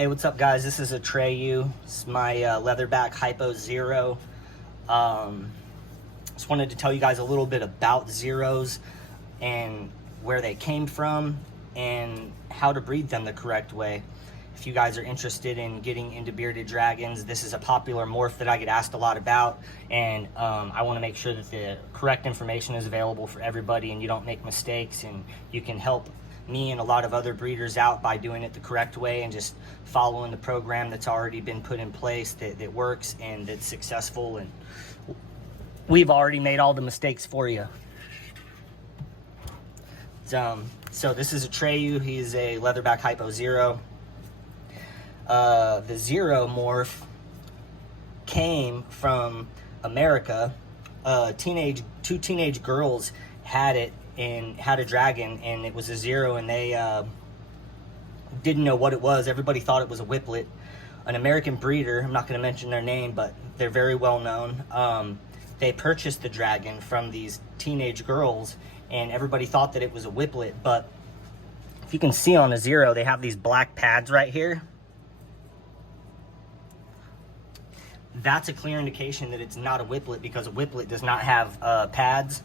Hey, what's up, guys? This is Atreyu. It's my leatherback hypo zero. Just wanted to tell you guys a little bit about zeros and where they came from and how to breed them the correct way. If you guys are interested in getting into bearded dragons, this is a popular morph that I get asked a lot about, and I want to make sure that the correct information is available for everybody and you don't make mistakes, and you can help me and a lot of other breeders out by doing it the correct way and just following the program that's already been put in place that works and that's successful, and we've already made all the mistakes for you. So this is Atreyu. He's a leatherback hypo zero. The zero morph came from America. Two teenage girls had it and had a dragon, and it was a zero, and they didn't know what it was. Everybody thought it was a whiplet. An American breeder, I'm not going to mention their name, but they're very well known. They purchased the dragon from these teenage girls, and everybody thought that it was a whiplet. But if you can see on a zero, they have these black pads right here. That's a clear indication that it's not a whiplet, because a whiplet does not have pads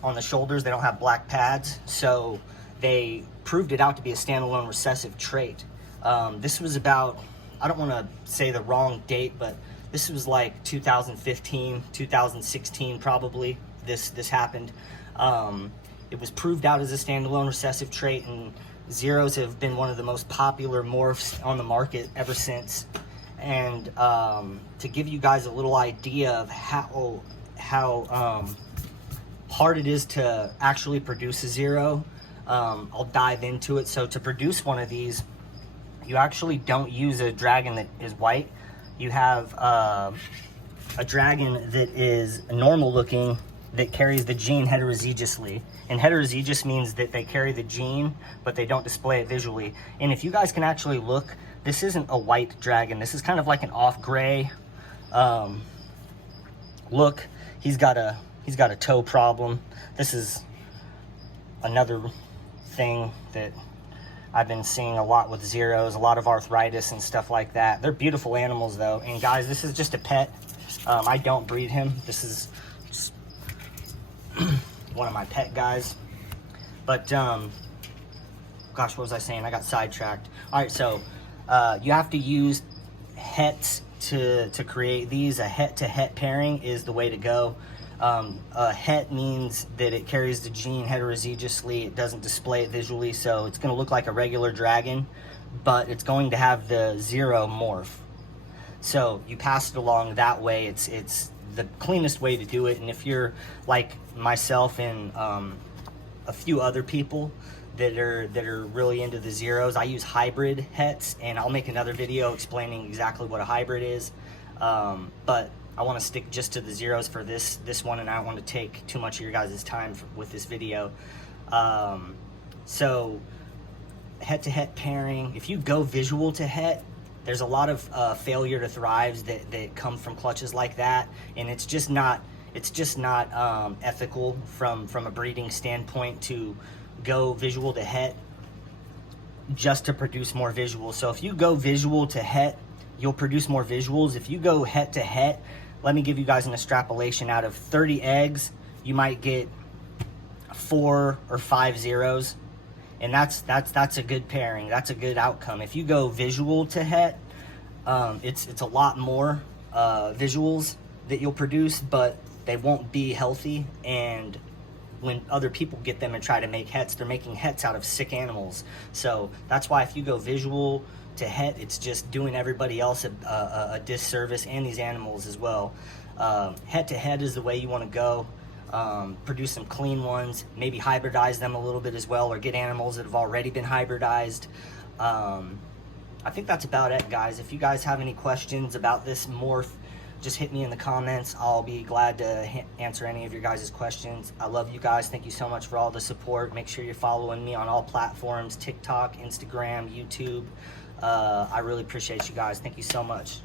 on the shoulders. They don't have black pads. So they proved it out to be a standalone recessive trait. This was about, I don't want to say the wrong date, but this was like 2015, 2016 probably. This happened. It was proved out as a standalone recessive trait, and zeros have been one of the most popular morphs on the market ever since. And to give you guys a little idea of how hard it is to actually produce a zero, I'll dive into it. So to produce one of these, you actually don't use a dragon that is white. You have a dragon that is normal looking, that carries the gene heterozygosly. And heterozygous means that they carry the gene, but they don't display it visually. And if you guys can actually look, this isn't a white dragon. This is kind of like an off gray look. He's got a toe problem. This is another thing that I've been seeing a lot with zeros, a lot of arthritis and stuff like that. They're beautiful animals though. And guys, this is just a pet. I don't breed him. This is just one of my pet guys. But gosh, what was I saying? I got sidetracked. All right, so you have to use hets to create these. A het to het pairing is the way to go. A het means that it carries the gene heterozygosly. It doesn't display it visually, so it's going to look like a regular dragon, but it's going to have the zero morph. So you pass it along that way. It's the cleanest way to do it. And if you're like myself and a few other people that are really into the zeros, I use hybrid hets, and I'll make another video explaining exactly what a hybrid is. But I want to stick just to the zeros for this one, and I don't want to take too much of your guys' time with this video. So het to het pairing, if you go visual to het, there's a lot of failure to thrives that come from clutches like that, and it's just not ethical from a breeding standpoint to go visual to het just to produce more visuals. So if you go visual to het, you'll produce more visuals. If you go het to het, let me give you guys an extrapolation. Out of 30 eggs, you might get 4 or 5 zeros, and that's a good pairing. That's a good outcome. If you go visual to het, it's a lot more visuals that you'll produce, but they won't be healthy. And when other people get them and try to make hets, they're making hets out of sick animals. So that's why if you go visual to het, it's just doing everybody else a disservice, and these animals as well. Het to het is the way you want to go. Produce some clean ones, maybe hybridize them a little bit as well, or get animals that have already been hybridized. I think that's about it, guys. If you guys have any questions about this morph, just hit me in the comments. I'll be glad to answer any of your guys' questions. I love you guys. Thank you so much for all the support. Make sure you're following me on all platforms, TikTok, Instagram, YouTube. I really appreciate you guys. Thank you so much.